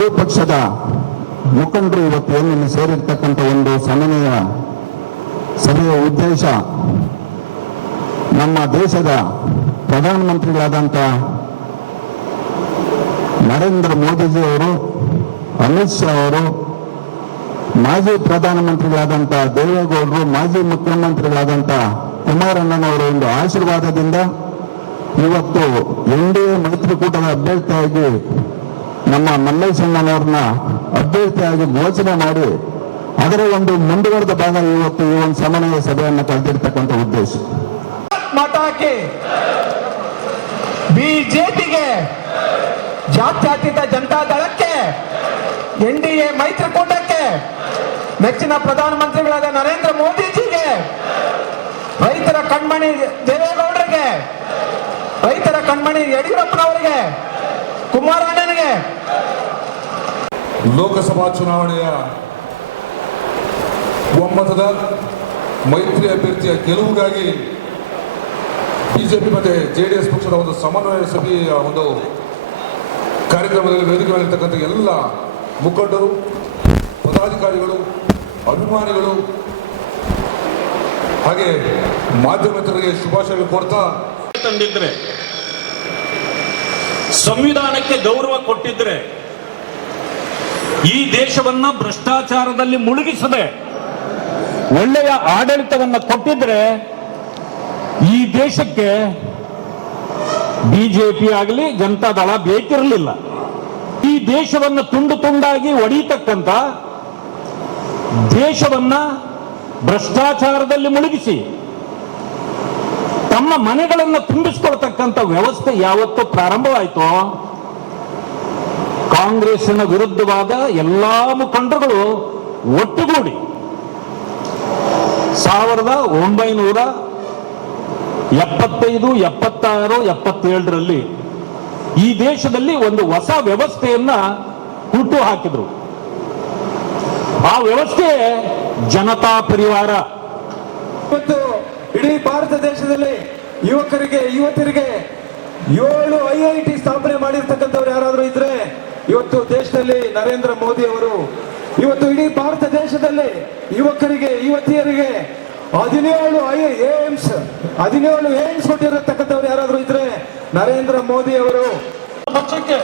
ಎರಡೂ ಪಕ್ಷದ ಮುಖಂಡರು ಇವತ್ತು ಏನು ಸೇರಿರ್ತಕ್ಕಂಥ ಒಂದು ಸಮನ್ವಯ ಸಭೆಯ ಉದ್ದೇಶ ನಮ್ಮ ದೇಶದ ಪ್ರಧಾನಮಂತ್ರಿಗಳಾದಂಥ ನರೇಂದ್ರ ಮೋದಿಜಿಯವರು, ಅಮಿತ್ ಶಾ ಅವರು, ಮಾಜಿ ಪ್ರಧಾನಮಂತ್ರಿಗಳಾದಂಥ ದೇವೇಗೌಡರು, ಮಾಜಿ ಮುಖ್ಯಮಂತ್ರಿಗಳಾದಂಥ ಕುಮಾರಣ್ಣನವರ ಒಂದು ಆಶೀರ್ವಾದದಿಂದ ಇವತ್ತು NDA ಮೈತ್ರಿಕೂಟದ ಅಭ್ಯರ್ಥಿಯಾಗಿ ನಮ್ಮ ಮಲ್ಲೇಶಣ್ಣನವ್ರನ್ನ ಅಭ್ಯರ್ಥಿಯಾಗಿ ಘೋಷಣೆ ಮಾಡಿ ಅದರ ಒಂದು ಮುಂದುವರೆದ ಭಾಗ ಇವತ್ತು ಈ ಒಂದು ಸಮನ್ವಯ ಸಭೆಯನ್ನು ಕರೆದಿರ್ತಕ್ಕಂಥ ಉದ್ದೇಶ. ಮಠಕ್ಕೆ ಬಿಜೆಪಿಗೆ, ಜಾತ್ಯತೀತ ಜನತಾ ದಳಕ್ಕೆ, NDA ಮೈತ್ರಿಕೂಟಕ್ಕೆ, ನೆಚ್ಚಿನ ಪ್ರಧಾನಮಂತ್ರಿಗಳಾದ ನರೇಂದ್ರ ಮೋದಿಜಿಗೆ, ರೈತರ ಕಣ್ಮಣಿ ದೇವೇಗೌಡರಿಗೆ, ರೈತರ ಕಣ್ಮಣಿ ಯಡಿಯೂರಪ್ಪನವರಿಗೆ, ಕುಮಾರಣ್ಣನಿಗೆ. ಲೋಕಸಭಾ ಚುನಾವಣೆಯ ಒಮ್ಮತದ ಮೈತ್ರಿ ಅಭ್ಯರ್ಥಿಯ ಗೆಲುವಿಗಾಗಿ ಬಿಜೆಪಿ ಮತ್ತು JDS ಪಕ್ಷದ ಒಂದು ಸಮನ್ವಯ ಸಭೆಯ ಒಂದು ಕಾರ್ಯಕ್ರಮದಲ್ಲಿ ವೇದಿಕೆ ಮಾಡಿರ್ತಕ್ಕಂಥ ಎಲ್ಲ ಮುಖಂಡರು, ಪದಾಧಿಕಾರಿಗಳು, ಅಭಿಮಾನಿಗಳು ಹಾಗೆ ಮಾಧ್ಯಮಿತರಿಗೆ ಶುಭಾಶಯ ಕೋರ್ತಾ ತಂದಿದ್ರೆ, ಸಂವಿಧಾನಕ್ಕೆ ಗೌರವ ಕೊಟ್ಟಿದ್ರೆ, ಈ ದೇಶವನ್ನ ಭ್ರಷ್ಟಾಚಾರದಲ್ಲಿ ಮುಳುಗಿಸದೆ ಒಳ್ಳೆಯ ಆಡಳಿತವನ್ನ ಕೊಟ್ಟಿದ್ರೆ ಈ ದೇಶಕ್ಕೆ ಬಿಜೆಪಿ ಆಗಲಿ ಜನತಾದಳ ಬೇಕಿರಲಿಲ್ಲ. ಈ ದೇಶವನ್ನು ತುಂಡು ತುಂಡಾಗಿ ಒಡೆಯತಕ್ಕಂಥ, ದೇಶವನ್ನ ಭ್ರಷ್ಟಾಚಾರದಲ್ಲಿ ಮುಳುಗಿಸಿ ತಮ್ಮ ಮನೆಗಳನ್ನು ತುಂಬಿಸಿಕೊಳ್ತಕ್ಕಂಥ ವ್ಯವಸ್ಥೆ ಯಾವತ್ತು ಪ್ರಾರಂಭವಾಯಿತೋ ಕಾಂಗ್ರೆಸ್ಸಿನ ವಿರುದ್ಧವಾದ ಎಲ್ಲಾ ಮುಖಂಡರುಗಳು ಒಟ್ಟುಗೂಡಿ 1975, 76, 77ರಲ್ಲಿ ಈ ದೇಶದಲ್ಲಿ ಒಂದು ಹೊಸ ವ್ಯವಸ್ಥೆಯನ್ನ ಹುಟ್ಟು ಹಾಕಿದ್ರು. ಆ ವ್ಯವಸ್ಥೆ ಜನತಾ ಪರಿವಾರ. ಇವತ್ತು ಇಡೀ ಭಾರತ ದೇಶದಲ್ಲಿ ಯುವಕರಿಗೆ, ಯುವತಿಯರಿಗೆ 7 IIT ಸ್ಥಾಪನೆ ಮಾಡಿರ್ತಕ್ಕಂಥವ್ರು ಯಾರಾದ್ರೂ ಇದ್ರೆ ಇವತ್ತು ದೇಶದಲ್ಲಿ ನರೇಂದ್ರ ಮೋದಿ ಅವರು. ಇವತ್ತು ಇಡೀ ಭಾರತ ದೇಶದಲ್ಲಿ ಯುವಕರಿಗೆ, ಯುವತಿಯರಿಗೆ 17 ಏಮ್ಸ್ ಕೊಟ್ಟಿರತಕ್ಕಂಥವ್ರು ಯಾರಾದ್ರೂ ಇದ್ರೆ ನರೇಂದ್ರ ಮೋದಿ ಅವರು. ಪಕ್ಷಕ್ಕೆ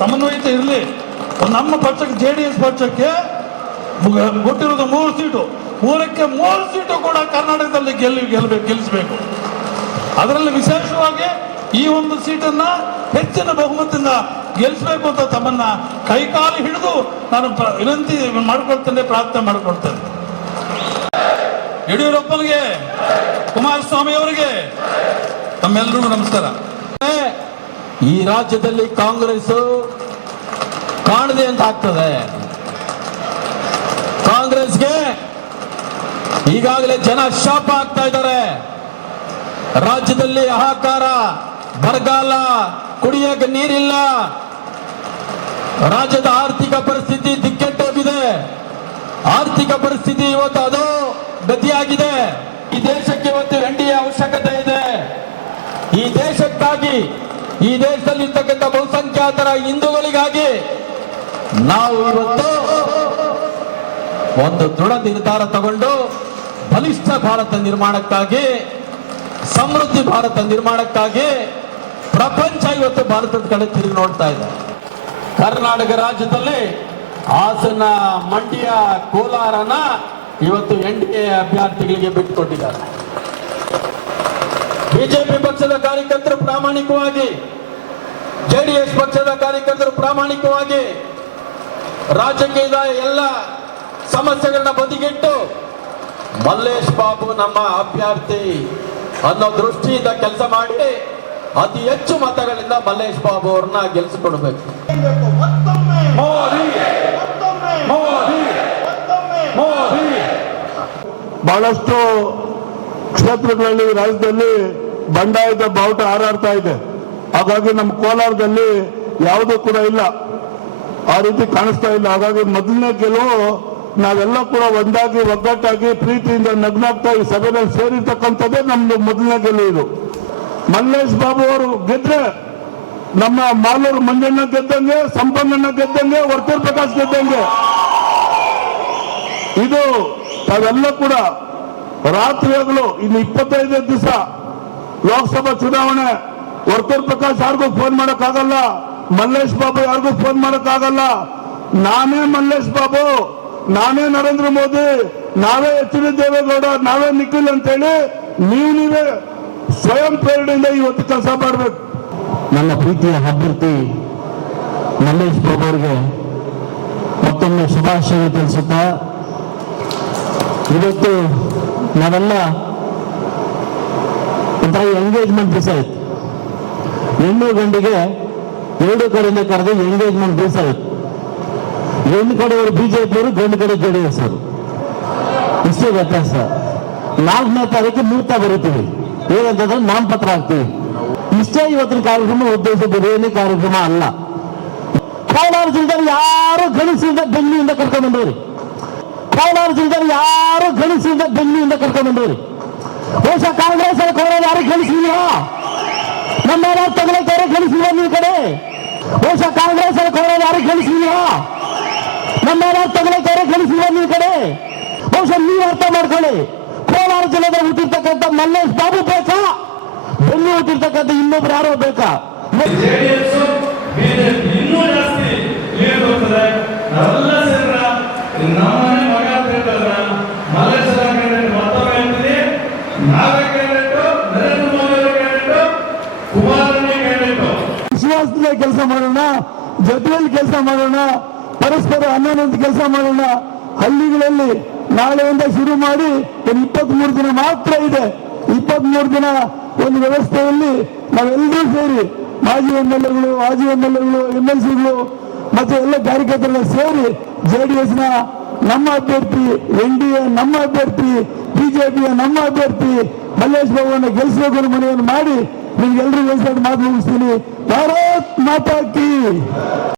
ಸಮನ್ವಯತೆ ಇರಲಿ. ನಮ್ಮ ಪಕ್ಷಕ್ಕೆ JDS ಪಕ್ಷಕ್ಕೆ ಕೊಟ್ಟಿರೋದು 3 ಸೀಟು, 3ಕ್ಕೆ 3 ಸೀಟು ಕೂಡ ಕರ್ನಾಟಕದಲ್ಲಿ ಗೆಲ್ಲಿಸಬೇಕು. ಅದರಲ್ಲಿ ವಿಶೇಷವಾಗಿ ಈ ಒಂದು ಸೀಟನ್ನ ಹೆಚ್ಚಿನ ಬಹುಮತದಿಂದ ಗೆಲ್ಲಿಸಬೇಕು ಅಂತ ತಮ್ಮನ್ನ ಕೈಕಾಲು ಹಿಡಿದು ನಾನು ವಿನಂತಿ ಮಾಡಿಕೊಳ್ತೇನೆ, ಪ್ರಾರ್ಥನೆ ಮಾಡಿಕೊಳ್ತೇನೆ. ಯಡಿಯೂರಪ್ಪನಿಗೆ, ಕುಮಾರಸ್ವಾಮಿ ಅವರಿಗೆ ತಮ್ಮೆಲ್ಲರಿಗೂ ನಮಸ್ಕಾರ. ಈ ರಾಜ್ಯದಲ್ಲಿ ಕಾಂಗ್ರೆಸ್ ಕಾಣದೆ ಅಂತ ಆಗ್ತದೆ. ಕಾಂಗ್ರೆಸ್ಗೆ ಈಗಾಗಲೇ ಜನ ಶಾಪ ಆಗ್ತಾ ಇದ್ದಾರೆ. ರಾಜ್ಯದಲ್ಲಿ ಹಾಹಾಕಾರ, ಬರಗಾಲ, ಕುಡಿಯಕ್ಕೆ ನೀರಿಲ್ಲ, ರಾಜ್ಯದ ಆರ್ಥಿಕ ಪರಿಸ್ಥಿತಿ ದಿಕ್ಕೆಟ್ಟೋಗಿದೆ. ಆರ್ಥಿಕ ಪರಿಸ್ಥಿತಿ ಇವತ್ತು ಅದು ಗತಿಯಾಗಿದೆ. ಈ ದೇಶಕ್ಕೆ ಇವತ್ತು NDA ಅವಶ್ಯಕತೆ ಇದೆ. ಈ ದೇಶಕ್ಕಾಗಿ, ಈ ದೇಶದಲ್ಲಿರ್ತಕ್ಕಂಥ ಬಹುಸಂಖ್ಯಾತರ ಹಿಂದೂಗಳಿಗಾಗಿ ನಾವು ಇವತ್ತು ಒಂದು ದೃಢ ನಿರ್ಧಾರ ತಗೊಂಡು ಬಲಿಷ್ಠ ಭಾರತ ನಿರ್ಮಾಣಕ್ಕಾಗಿ, ಸಮೃದ್ಧಿ ಭಾರತ ನಿರ್ಮಾಣಕ್ಕಾಗಿ ಪ್ರಪಂಚ ಇವತ್ತು ಭಾರತದ ಕಡೆ ತಿರುಗಿ ನೋಡ್ತಾ ಇದೆ. ಕರ್ನಾಟಕ ರಾಜ್ಯದಲ್ಲಿ ಹಾಸನ, ಮಂಡ್ಯ, ಕೋಲಾರನ ಇವತ್ತು NDA ಅಭ್ಯರ್ಥಿಗಳಿಗೆ ಬಿಟ್ಟುಕೊಟ್ಟಿದ್ದಾರೆ. ಬಿಜೆಪಿ ಪಕ್ಷದ ಕಾರ್ಯಕರ್ತರು ಪ್ರಾಮಾಣಿಕವಾಗಿ, JDS ಪಕ್ಷದ ಕಾರ್ಯಕರ್ತರು ಪ್ರಾಮಾಣಿಕವಾಗಿ ರಾಜಕೀಯದ ಎಲ್ಲ ಸಮಸ್ಯೆಗಳನ್ನ ಬದಿಗಿಟ್ಟು ಮಲ್ಲೇಶ್ ಬಾಬು ನಮ್ಮ ಅಭ್ಯರ್ಥಿ ಅನ್ನೋ ದೃಷ್ಟಿಯಿಂದ ಕೆಲಸ ಮಾಡಿ ಅತಿ ಹೆಚ್ಚು ಮತಗಳಿಂದ ಮಲ್ಲೇಶ್ ಬಾಬು ಅವ್ರನ್ನ ಗೆಲ್ಲಿಸಿಕೊಡ್ಬೇಕು. ಬಹಳಷ್ಟು ಕ್ಷೇತ್ರಗಳಲ್ಲಿ ರಾಜ್ಯದಲ್ಲಿ ಬಂಡಾಯದ ಬಾವುಟ ಹಾರಾಡ್ತಾ ಇದೆ. ಹಾಗಾಗಿ ನಮ್ಮ ಕೋಲಾರದಲ್ಲಿ ಯಾವುದೂ ಕೂಡ ಇಲ್ಲ, ಆ ರೀತಿ ಕಾಣಿಸ್ತಾ ಇಲ್ಲ. ಹಾಗಾಗಿ ಮೊದಲನೇ ಗೆಲುವು ನಾವೆಲ್ಲ ಕೂಡ ಒಂದಾಗಿ, ಒಗ್ಗಟ್ಟಾಗಿ, ಪ್ರೀತಿಯಿಂದ ನಗ್ನಾಗ್ತಾ ಈ ಸಭೆಯಲ್ಲಿ ಸೇರಿರ್ತಕ್ಕಂಥದ್ದೇ ನಮ್ದು ಮೊದಲನೇ ಗೆಲುವು. ಇದು ಮಲ್ಲೇಶ್ ಬಾಬು ಅವರು ಗೆದ್ರೆ ನಮ್ಮ ಮಾಲೂರು ಮಂಜಣ್ಣ ಗೆದ್ದಂಗೆ, ಸಂಪನ್ನಣ್ಣ ಗೆದ್ದಂಗೆ, ವರ್ತೂರ್ ಪ್ರಕಾಶ್ ಗೆದ್ದಂಗೆ. ಇದು ತಾವೆಲ್ಲ ಕೂಡ ರಾತ್ರಿ ಹಗಲು ಇನ್ನು 25 ದಿವಸ ಲೋಕಸಭಾ ಚುನಾವಣೆ. ವರ್ತೂರ್ ಪ್ರಕಾಶ್ ಯಾರಿಗೂ ಫೋನ್ ಮಾಡಕ್ಕಾಗಲ್ಲ, ಮಲ್ಲೇಶ್ ಬಾಬು ಯಾರಿಗೂ ಫೋನ್ ಮಾಡಕ್ಕಾಗಲ್ಲ. ನಾನೇ ಮಲ್ಲೇಶ್ ಬಾಬು, ನಾನೇ ನರೇಂದ್ರ ಮೋದಿ, ನಾವೇ ಎಚ್ ಡಿ ದೇವೇಗೌಡ, ನಾವೇ ನಿಖಿಲ್ ಅಂತೇಳಿ ನೀವೇ ಸ್ವಯಂ ಪ್ರೇರಣೆಯಿಂದ ಇವತ್ತು ಕೆಲಸ ಮಾಡಬೇಕು. ನನ್ನ ಪ್ರೀತಿಯ ಅಭ್ಯರ್ಥಿ ಮಲ್ಲೇಶ್ ಬಾಬು ಅವರಿಗೆ ಮತ್ತೊಮ್ಮೆ ಶುಭಾಶಯ ತಿಳಿಸುತ್ತಾ, ಇವತ್ತು ನಾವೆಲ್ಲ ಒಂಥರ ಎಂಗೇಜ್ಮೆಂಟ್ ದಿವಸ ಇತ್ತು. ಹೆಣ್ಣು ಗಂಡಿಗೆ ಎರಡು ಕಡೆಯಿಂದ ಕರೆದು ಎಂಗೇಜ್ಮೆಂಟ್ ದಿವಸ ಇತ್ತು. ಹೆಣ್ಣು ಕಡೆಯವರು ಬಿಜೆಪಿಯವರು, ಗಂಡು ಕಡೆ ಜೆಡಿಎಸ್ ಅವರು. ಇಷ್ಟೇ ವ್ಯತ್ಯಾಸ. 4ನೇ ತಾರೀಕು ಮುಹೂರ್ತ ಬರುತ್ತೀವಿ, ಏನಂತಂದ್ರೆ ನಾಮಪತ್ರ ಹಾಕ್ತೀವಿ. ಇಷ್ಟೇ ಇವತ್ತಿನ ಕಾರ್ಯಕ್ರಮ ಉದ್ದೇಶ, ಬೇರೆ ಕಾರ್ಯಕ್ರಮ ಅಲ್ಲ. ಕೋಲಾರ ಜಿಲ್ಲೆಯಲ್ಲಿ ಯಾರು ಗಣಿಸಿಂದ ಬೆಂಗಳೂರಿಂದ ಕರ್ಕೊಂಡು ಬಂದವ್ರಿ. ಕೋಲಾರ ಜಿಲ್ಲೆಯಲ್ಲಿ ಯಾರು ಗಣಿಸಿಂದ ಬೆಂಗಳೂರಿಂದ ಕರ್ಕೊಂಡು ಬಂದವ್ರಿ. ಬಹುಶಃ ಕಾಂಗ್ರೆಸ್ ಕೋಲಾರ ಯಾರು ಗಳಿಸಿಲ್ಲ, ನಮ್ಮ ತಗಲಕ್ಕೆ ಗಳಿಸಿಲ್ಲ. ನೀವು ಕಡೆ ಬಹುಶಃ ಕಾಂಗ್ರೆಸ್ ಕೋಲಾರ ಯಾರು ಗಳಿಸಿಲ್ಲ, ನಮ್ಮ ತಗಲಕ್ಕೆ ಗಳಿಸಿಲ್ಲ. ನೀವು ಕಡೆ ಬಹುಶಃ ನೀವು ಅರ್ಥ ಮಾಡ್ಕೊಳ್ಳಿ. ಕೋಲಾರ ಜಿಲ್ಲೆಗೆ ಹುಟ್ಟಿರ್ತಕ್ಕಂಥ ಮಲ್ಲೇಶ್ ಬಾಬು ಬೇಕಾ, ಬೆನ್ನು ಹುಟ್ಟಿರ್ತಕ್ಕಂಥ ಇನ್ನೊಬ್ರು ಯಾರೋ ಬೇಕಾ? ಜೆಡಿಎಸ್ ಬಿಜೆಪಿ ಇನ್ನೂ ಜಾಸ್ತಿ ಲೀಡ್ ಬರ್ತದೆ. ನಾವೆಲ್ಲ ಸೇರ ನಮ್ಮನೆ ಮಗ ಅಂತ ಹೇಳ್ತಾರ ಮಲ್ಲೇಶ್ವರ ಕ್ಯಾಂಡಿಡೇಟ್ ಮತ್ತೊಮ್ಮೆ ಹೇಳ್ತೀನಿ, ನಾವೇ ಕ್ಯಾಂಡಿಡೇಟ್, ನರೇಂದ್ರ ಮೋದಿ ಅವರ ಕ್ಯಾಂಡಿಡೇಟ್, ಕುಮಾರಸ್ವಾಮಿ ಕ್ಯಾಂಡಿಡೇಟ್. ವಿಶ್ವಾಸದಿಂದ ಕೆಲಸ ಮಾಡೋಣ, ಜೊತೆಯಲ್ಲಿ ಕೆಲಸ ಮಾಡೋಣ, ಪರಸ್ಪರ ಅನ್ನೋಂತ ಕೆಲಸ ಮಾಡೋಣ. ಹಳ್ಳಿಗಳಲ್ಲಿ ನಾಳೆಯಿಂದ ಶುರು ಮಾಡಿ ಒಂದು 23 ದಿನ ಮಾತ್ರ ಇದೆ. 23 ದಿನ ಒಂದು ವ್ಯವಸ್ಥೆಯಲ್ಲಿ ನಾವೆಲ್ಲರೂ ಸೇರಿ ಮಾಜಿ MLAಗಳು, ಮಾಜಿ MLAಗಳು, MLCಗಳು ಮತ್ತೆ ಎಲ್ಲ ಕಾರ್ಯಕರ್ತರೆಲ್ಲ ಸೇರಿ JDS ನ ನಮ್ಮ ಅಭ್ಯರ್ಥಿ, NDA ನಮ್ಮ ಅಭ್ಯರ್ಥಿ, ಬಿಜೆಪಿಯ ನಮ್ಮ ಅಭ್ಯರ್ಥಿ ಮಲ್ಲೇಶ್ ಬಾಬುವನ್ನು ಗೆಲ್ಲಿಸಬೇಕು ಅನ್ನೋ ಮನೆಯನ್ನು ಮಾಡಿ ನಿಮ್ಗೆಲ್ಲರೂ ಗೆಲ್ಸೋದು ಮಾತು ಮುಗಿಸ್ತೀನಿ. ಭಾರತ್ ಮಾತಾ ಕೀ.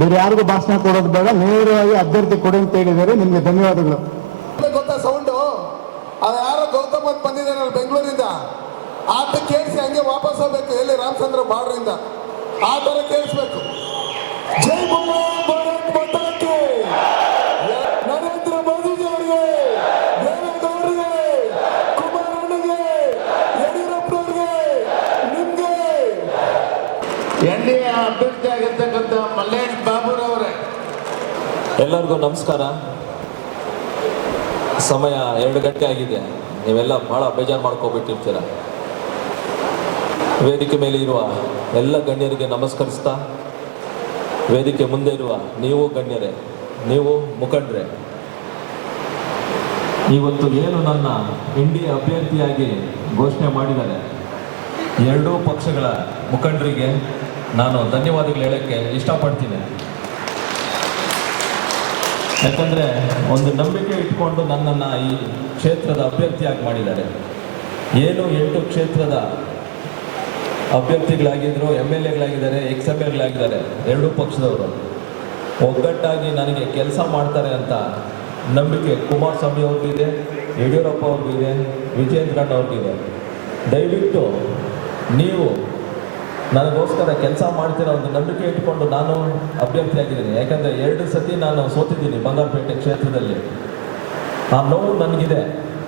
ಬೇರೆ ಯಾರಿಗೂ ಭಾಷಣ ಕೊಡೋದು ಬೇಡ, ನೇರವಾಗಿ ಅಭ್ಯರ್ಥಿ ಕೊಡಿ ಅಂತ ಹೇಳಿದ್ದಾರೆ. ನಿಮ್ಗೆ ಧನ್ಯವಾದಗಳು. ಗೊತ್ತಾ ಸೌಂಡು? ಅದು ಯಾರೋ ಗೌತಮ್ ಅಂತ ಬಂದಿದ್ದಾನಲ್ಲ ಬೆಂಗಳೂರಿಂದ, ಆತ ಕೇಳಿಸಿ ಹಂಗೆ ವಾಪಸ್ ಹೋಗ್ಬೇಕು. ಎಲ್ಲಿ ರಾಮಚಂದ್ರ ಬಾರ್ಡ್ರಿಂದ ಆ ತರ ಕೇಳಿಸ್ಬೇಕು. ಜೈ ಭಾರತ್ ಮಾತಾ ಕೀ. ನರೇಂದ್ರ ಮೋದಿಜಿ ಅವರಿಗೆ, ದೇವೇಗೌಡರಿಗೆ, ಕುಮಾರಣ್ಣಗೆ, ಯಡಿಯೂರಪ್ಪನವ್ರಿಗೆ, ನಿಮ್ಗೆ NDA ಅಭ್ಯರ್ಥಿ ಆಗಿರ್ತಕ್ಕಂಥ ಮಲ್ಲೇಶ್ ಬಾಬುರವರೇ. ಎಲ್ಲರಿಗೂ ನಮಸ್ಕಾರ. ಸಮಯ 2 ಗಂಟೆ ಆಗಿದೆ. ನೀವೆಲ್ಲ ಬಹಳ ಬೇಜಾರು ಮಾಡ್ಕೊಬಿಟ್ಟಿರ್ತೀರ. ವೇದಿಕೆ ಮೇಲೆ ಇರುವ ಎಲ್ಲ ಗಣ್ಯರಿಗೆ ನಮಸ್ಕರಿಸ್ತಾ, ವೇದಿಕೆ ಮುಂದೆ ಇರುವ ನೀವು ಗಣ್ಯರೇ, ನೀವು ಮುಖಂಡರೇ, ಇವತ್ತು ಏನು ನನ್ನ NDA ಅಭ್ಯರ್ಥಿಯಾಗಿ ಘೋಷಣೆ ಮಾಡಿದ್ದಾರೆ, ಎರಡೂ ಪಕ್ಷಗಳ ಮುಖಂಡರಿಗೆ ನಾನು ಧನ್ಯವಾದಗಳು ಹೇಳೋಕ್ಕೆ ಇಷ್ಟಪಡ್ತೀನಿ. ಯಾಕಂದರೆ ಒಂದು ನಂಬಿಕೆ ಇಟ್ಕೊಂಡು ನನ್ನನ್ನು ಈ ಕ್ಷೇತ್ರದ ಅಭ್ಯರ್ಥಿಯಾಗಿ ಮಾಡಿದ್ದಾರೆ. ಏನು 8 ಕ್ಷೇತ್ರದ ಅಭ್ಯರ್ಥಿಗಳಾಗಿದ್ದರು, MLAಗಳಾಗಿದ್ದಾರೆ, XMLAಗಳಾಗಿದ್ದಾರೆ. ಎರಡೂ ಪಕ್ಷದವರು ಒಗ್ಗಟ್ಟಾಗಿ ನನಗೆ ಕೆಲಸ ಮಾಡ್ತಾರೆ ಅಂತ ನಂಬಿಕೆ ಕುಮಾರಸ್ವಾಮಿ ಅವ್ರಿಗೂ ಇದೆ, ಯಡಿಯೂರಪ್ಪ ಅವ್ರಿಗೂ ಇದೆ, ವಿಜೇಂದ್ರಣ್ಣ ಅವ್ರಿಗೂ ಇದೆ. ದಯವಿಟ್ಟು ನೀವು ನನಗೋಸ್ಕರ ಕೆಲಸ ಮಾಡ್ತಿರೋ ಒಂದು ನಂಬಿಕೆ ಇಟ್ಕೊಂಡು ನಾನು ಅಭ್ಯರ್ಥಿಯಾಗಿದ್ದೀನಿ. ಯಾಕಂದರೆ 2 ಸತಿ ನಾನು ಸೋತಿದ್ದೀನಿ ಬಂಗಾರಪೇಟೆ ಕ್ಷೇತ್ರದಲ್ಲಿ. ಆ ನೋವು ನನಗಿದೆ.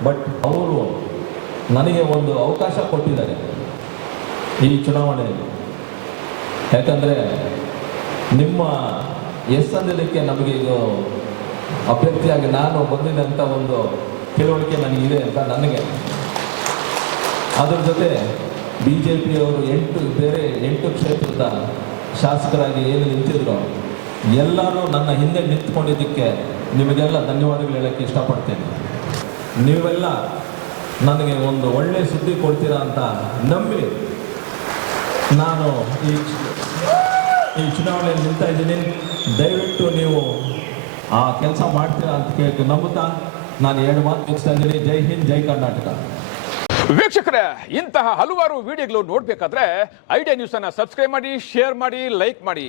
ಬಟ್ ಅವರು ನನಗೆ ಒಂದು ಅವಕಾಶ ಕೊಟ್ಟಿದ್ದಾರೆ ಈ ಚುನಾವಣೆಯಲ್ಲಿ. ಯಾಕಂದರೆ ನಿಮ್ಮ ಅಂದಿದ್ದಕ್ಕೆ ನಮಗೆ ಇದು ಅಭ್ಯರ್ಥಿಯಾಗಿ ನಾನು ಬಂದಿದ್ದಂಥ ಒಂದು ತಿಳುವಳಿಕೆ ನನಗಿದೆ ಅಂತ ನನಗೆ. ಅದರ ಜೊತೆ BJPಯವರು 8 ಕ್ಷೇತ್ರದ ಶಾಸಕರಾಗಿ ಏನು ನಿಂತಿದ್ರು ಎಲ್ಲರೂ ನನ್ನ ಹಿಂದೆ ನಿಂತ್ಕೊಂಡಿದ್ದಕ್ಕೆ ನಿಮಗೆಲ್ಲ ಧನ್ಯವಾದಗಳು ಹೇಳೋಕ್ಕೆ ಇಷ್ಟಪಡ್ತೇನೆ. ನೀವೆಲ್ಲ ನನಗೆ ಒಂದು ಒಳ್ಳೆಯ ಸುದ್ದಿ ಕೊಡ್ತೀರಾ ಅಂತ ನಂಬಿ ನಾನು ಈ ಚುನಾವಣೆಯಲ್ಲಿ ನಿಲ್ತಾ ಇದ್ದೀನಿ. ದಯವಿಟ್ಟು ನೀವು ಆ ಕೆಲಸ ಮಾಡ್ತೀರಾ ಅಂತ ಕೇಳಿ ನಂಬುತ್ತಾ ನಾನು 2 ಮಾತು ಮುಗಿಸ್ತಾ ಇದ್ದೀನಿ. ಜೈ ಹಿಂದ್, ಜೈ ಕರ್ನಾಟಕ. ವೀಕ್ಷಕರೇ, ಇಂತಹ ಹಲವಾರು ವಿಡಿಯೋಗಳು ನೋಡಬೇಕಾದ್ರೆ ಐಡಿಯಾ ನ್ಯೂಸ್ ಅನ್ನು ಸಬ್ಸ್ಕ್ರೈಬ್ ಮಾಡಿ, ಶೇರ್ ಮಾಡಿ, ಲೈಕ್ ಮಾಡಿ.